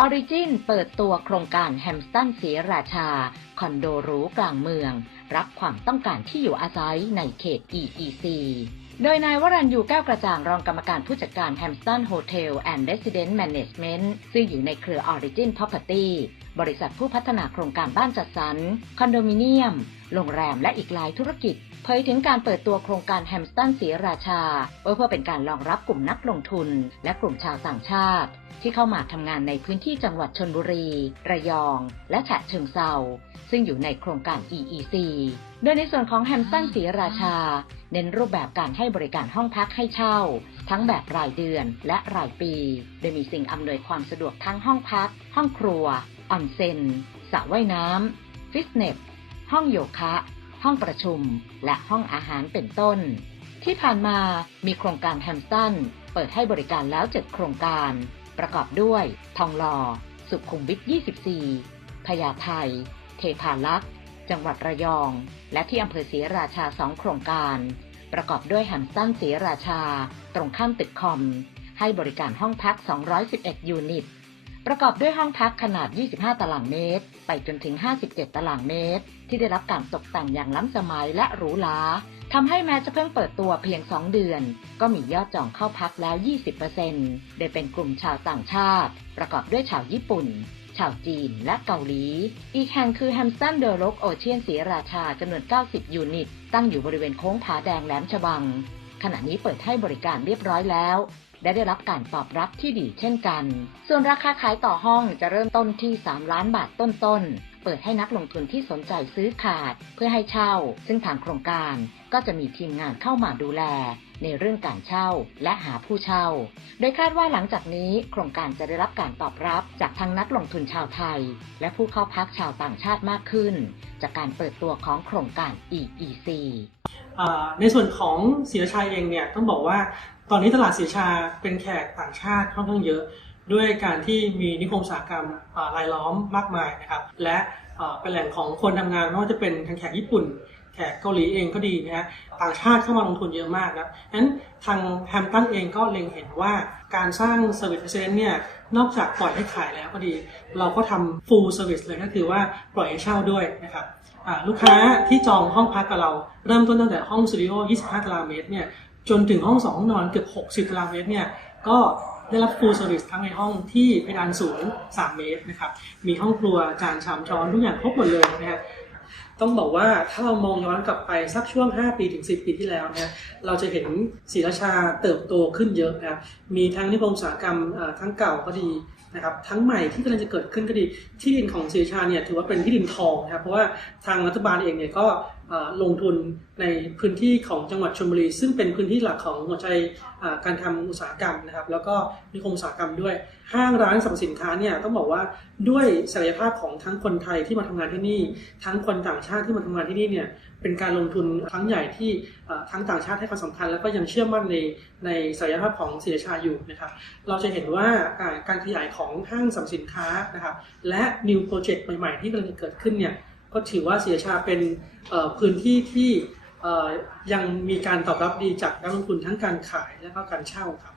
ออริจินเปิดตัวโครงการแฮมสตันศรีราชา คอนโดหรูกลางเมือง รับความต้องการที่อยู่อาศัยในเขต EEC โดยนายวรัญยูแก้วกระจ่างรองกรรมการผู้จัดการแฮมสตันโฮเทลแอนด์เรสซิเดนต์แมネจเมนต์ซึ่งอยู่ในเครือ Origin Property บริษัทผู้พัฒนาโครงการบ้านจัดสรร คอนโดมิเนียม โรงแรมและอีกหลายธุรกิจ เผยถึงการเปิดตัวโครงการแฮมสตันศรีราชาเพื่อเป็นการรองรับกลุ่มนักลงทุน และกลุ่มชาวต่างชาติ ที่เข้ามาทำงานในพื้นที่จังหวัดชนบุรี ระยอง และฉะเชิงเซาซึ่งอยู่ในโครงการ EEC โดยในส่วนของแฮมสตันศรีราชา เน้นรูปแบบการให้บริการห้องพักให้เช่า ทั้งแบบรายเดือนและรายปี โดยมีสิ่งอำนวยความสะดวกทั้งห้องพัก ห้องครัวออนเซ็นสระว่ายน้ำฟิตเนส ห้องโยคะ ห้องประชุม และห้องอาหารเป็นต้น ที่ผ่านมามีโครงการแฮมสตันเปิดให้บริการแล้ว7โครงการ ประกอบด้วย ทองหล่อ สุขุมวิท 24 พญาไทเทพาลักษ์ จังหวัดระยอง และที่อำเภอศรีราชา2โครงการ ประกอบด้วยแฮมสตันศรีราชา ตรงข้ามตึกคอม ให้บริการห้องพัก 211 ยูนิต ประกอบด้วยห้องพักขนาด 25 ตารางเมตร ไปจนถึง 57 ตารางเมตร ที่ได้รับการตกแต่งอย่างล้ำสมัยและหรูหราทำให้แม้จะเพิ่งเปิดตัวเพียง 2 เดือน ก็มียอดจองเข้าพักแล้ว 20%โดยเป็นกลุ่มชาวต่างชาติ ประกอบด้วยชาวญี่ปุ่น ชาวจีนและเกาหลี อีกแห่งคือแฮมสตันเดอะล็อกโอเชียนศรีราชาจำนวน 90 ยูนิต ตั้งอยู่บริเวณโค้งผาแดงแหลมฉบัง ขณะนี้เปิดให้บริการเรียบร้อยแล้ว และได้รับการตอบรับที่ดีเช่นกัน ส่วนราคาขายต่อห้องจะเริ่มต้นที่ 3 ล้านบาทต้นๆ เปิดให้นักลงทุนที่สนใจซื้อขาดเพื่อให้เช่า ซึ่งทางโครงการก็จะมีทีมงานเข้ามาดูแล ในเรื่องการเช่าและหาผู้เช่า โดยคาดว่าหลังจากนี้โครงการจะได้รับการตอบรับจากทั้งนักลงทุนชาวไทย และผู้เข้าพักชาวต่างชาติมากขึ้น จากการเปิดตัวของโครงการ EEC ในส่วนของศรีราชาเองเนี่ยต้องบอกว่า ตอนนี้ตลาดศรีชาเป็นแขกต่างชาติค่อนข้างเยอะด้วยการที่มีนิคมอุตสาหกรรมรายล้อมมากมายนะครับและเป็นแหล่งของคนทำงานไม่ว่าจะเป็นทางแขกญี่ปุ่น แขกเกาหลีเองก็ดีนะฮะต่างชาติเข้ามาลงทุนเยอะมากนะนั้นทางแฮมตันเองก็เล็งเห็นว่าการสร้าง Service Residence เนี่ยนอกจากปล่อยให้ขายแล้วก็ดี เราก็ทำ full service เลยก็คือว่าปล่อยให้เช่าด้วยนะครับลูกค้าที่จองห้องพักกับเราเริ่มต้นตั้งแต่ห้องสตูดิโอ 25 ตารางเมตรเนี่ย จนถึงห้อง2ห้องนอนเกือบ 60ตารางเมตรเนี่ยก็ได้รับ full service ทั้งในห้องที่เพดานสูง 3 เมตรนะครับ มีห้องครัวจานชามช้อนทุกอย่างครบหมดเลยนะฮะต้องบอกว่าถ้าเรามองย้อนกลับไปสักช่วง 5 ปีถึง 10 ปีที่แล้วนะเราจะเห็นศรีราชาเติบโตขึ้นเยอะนะมีทั้งนิคมอุตสาหกรรมทั้งเก่าก็ดีนะครับทั้งใหม่ที่กำลังจะเกิดขึ้นก็ดีที่ดินของศรีราชาเนี่ยถือว่าเป็นที่ดินทองนะครับเพราะว่าทางรัฐบาลเองเนี่ยก็ลงทุนในพื้นที่ของจังหวัดชลบุรี ซึ่งเป็นพื้นที่หลักของหัวใจการทำอุตสาหกรรมนะครับ แล้วก็นิคมอุตสาหกรรมด้วย ห้างร้านสรรพสินค้าเนี่ยต้องบอกว่าด้วยศักยภาพของทั้งคนไทยที่มาทำงานที่นี่ ทั้งคนต่างชาติที่มาทำงานที่นี่เนี่ยเป็นการลงทุนครั้งใหญ่ที่ทั้งต่างชาติให้ความสำคัญ แล้วก็ยังเชื่อมั่นในในศักยภาพของศรีราชาอยู่นะครับเราจะเห็นว่าการขยายของห้างสรรพสินค้านะครับและ new project ใหม่ ๆ ที่กำลังจะเกิดขึ้นเนี่ยก็ถือว่าศรีราชาเป็นพื้นที่ที่ยังมีการตอบรับดีจากนักลงทุนทั้งการขายและก็การเช่าครับ